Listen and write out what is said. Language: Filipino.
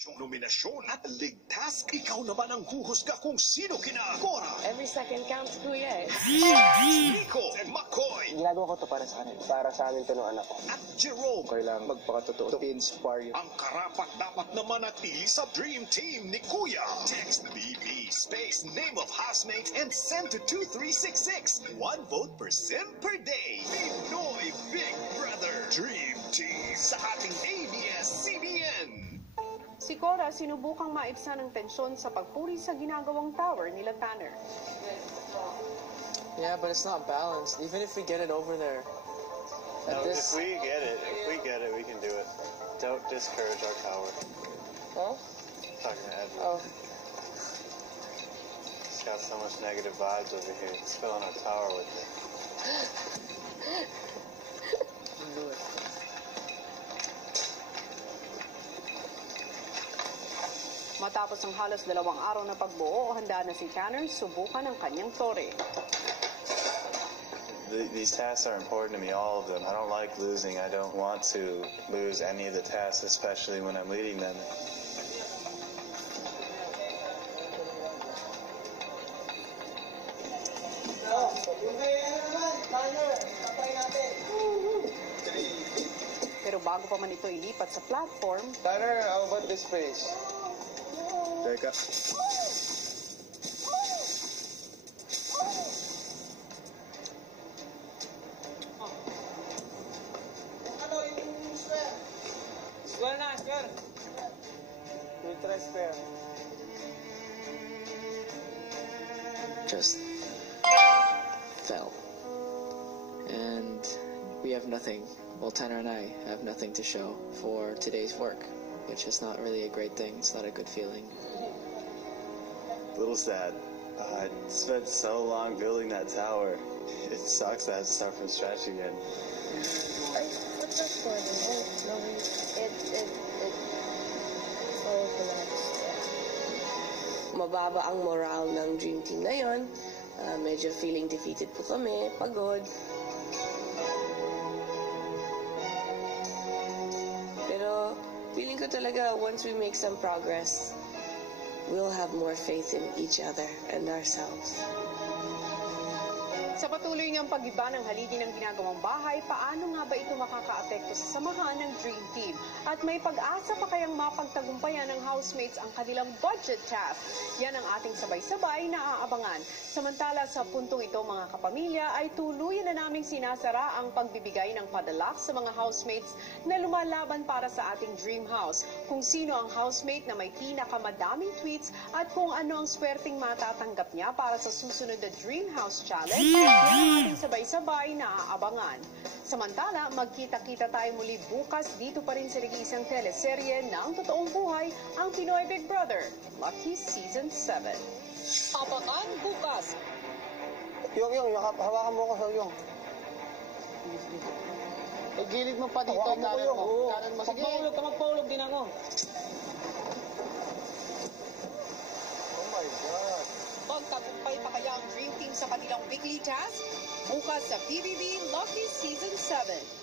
Nominasyon at ligtas, ikaw naman ang huhusga kung sino kina Cora, Every second counts, kuya. Nico, McCoy, Ginagawa ko to para sa akin. Para sa amin to ng anak ko. at Jerome. Kailangan magpakatotoo. I-inspire you. Ang karapat dapat na manatili sa Dream Team ni Kuya. Text BB space name of housemate and send to 2366. 1 vote per sim per day. Pinoy Big Brother Dream Team sa ating ABS-CBN. Si Cora sinubukang maibsan ng tensyon sa pagpuri sa ginagawang tower nila Tanner. Yeah, but it's not balanced. Even if we get it over there. No, if we get it, we can do it. Don't discourage our tower. Huh? Talking to Edward. Oh. He's got so much negative vibes over here. He's filling our tower with it. Do it. Matapos ang halos 2 araw na pagbuo, handa na si Tanner subukan ang kanyang tore. These tasks are important to me, all of them. I don't like losing. I don't want to lose any of the tasks, especially when I'm leading them. Pero bago pa man ito ilipat sa platform, Tanner, how about this place? Teka. Square na, square. You try spare. Just fell. And we have nothing. Well, Tanner and I have nothing to show for today's work, which is not really a great thing. It's not a good feeling. A little sad. I spent so long building that tower. It sucks that I have to start from scratch again. What's that for? No, all collapsed. Mababa ang morale ng Dream Team ngayon. Medyo feeling defeated po kami, pagod. Pero feeling ko talaga once we make some progress, we'll have more faith in each other and ourselves. sa patuloy niyang pag-iba ng haligi ng ginagawang bahay, paano nga ba ito makakaapekto sa samahan ng Dream Team? At may pag-asa pa kayang mapagtagumpayan ng housemates ang kanilang budget task? Yan ang ating sabay-sabay na aabangan. Samantala sa puntong ito mga kapamilya ay tuluyan na naming sinasara ang pagbibigay ng padalak sa mga housemates na lumalaban para sa ating dream house. Kung sino ang housemate na may pinakamadaming tweets at kung ano ang swerteng matatanggap niya para sa susunod na Dream House Challenge, yan ang ating sabay-sabay na aabangan. Samantala, magkita-kita tayo muli bukas dito pa rin sa nag-iisang teleserye ng totoong buhay, ang Pinoy Big Brother, Lucky Season 7. Abangan bukas! Yung, hawakan mo ko sa yung. Gilid mo pa dito, Hawakan mo ko yung. Kanan mo. Sige, magpaulog din ako. Oh my God. Magtagumpay pa kaya ang Dream Team sa kanilang weekly task? Bukas sa PBB Lucky Season 7.